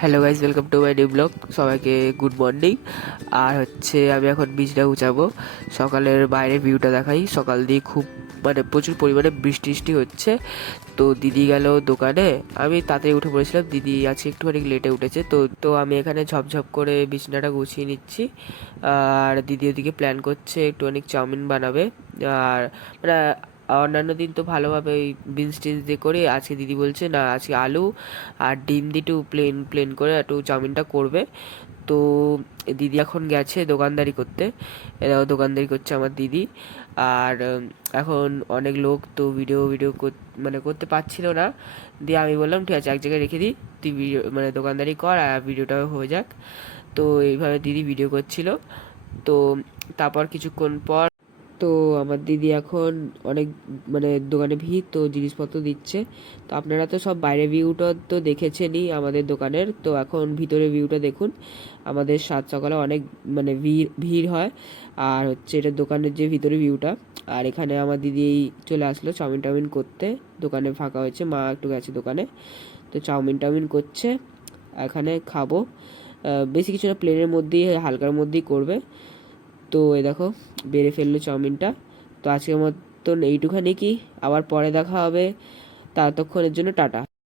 Hello guys, welcome to my new blog. সবাইকে good morning. আর হচ্ছে আমি এখন বিছনা গুছাবো। সকালের বাইরের ভিউটা দেখাই। সকাল দিয়ে খুব প্রচুর পরিমাণে বৃষ্টি টিষ্টি হচ্ছে। তো দিদি গেল দোকানে, আমি তাড়াতাড়ি উঠে পড়েছিলাম। দিদি আজকে একটুখানি লেটে উঠেছে, তো তো আমি এখানে ঝপঝপ করে বিছনাটা গুছিয়ে নিচ্ছি। আর দিদি ওদিকে প্ল্যান করছে একটুখানি চাউমিন বানাবে। আর মানে অন্যান্য দিন তো ভালোভাবে ওই বিনস টিনস দিয়ে করে, আজকে দিদি বলছে না, আজকে আলু আর ডিম দিয়ে একটু প্লেন প্লেন করে একটু চাউমিনটা করবে। তো দিদি এখন গেছে দোকানদারি করতে। এরাও দোকানদারি করছে আমার দিদি। আর এখন অনেক লোক তো ভিডিও ভিডিও করতে পারছিল না। দিয়ে আমি বললাম ঠিক আছে, এক জায়গায় রেখে দিই, তুই ভিডিও দোকানদারি কর আর ভিডিওটাও হয়ে যাক। তো এইভাবে দিদি ভিডিও করছিল। তো তারপর কিছুক্ষণ পর তো আমার দিদি এখন অনেক দোকানে ভিড়, তো জিনিসপত্র দিচ্ছে। তো আপনারা তো সব বাইরের ভিউটা তো দেখেছেনই আমাদের দোকানের, তো এখন ভিতরের ভিউটা দেখুন। আমাদের সাত সকালে অনেক ভিড় ভিড় হয়। আর হচ্ছে এটা দোকানের যে ভিতরের ভিউটা। আর এখানে আমার দিদি চলে আসলো চাউমিন টাউমিন করতে। দোকানে ফাঁকা হয়েছে, মা একটু গেছে দোকানে। তো চাউমিন টাউমিন করছে, এখানে খাবো। বেশি কিছু না, প্লেনের মধ্যেই হালকার মধ্যেই করবে। তো এই দেখো বেড়ে ফেললো চাউমিনটা। তো আজকের মতন এইটুখানি, কি আবার পরে দেখা হবে। ততক্ষণের জন্য টাটা।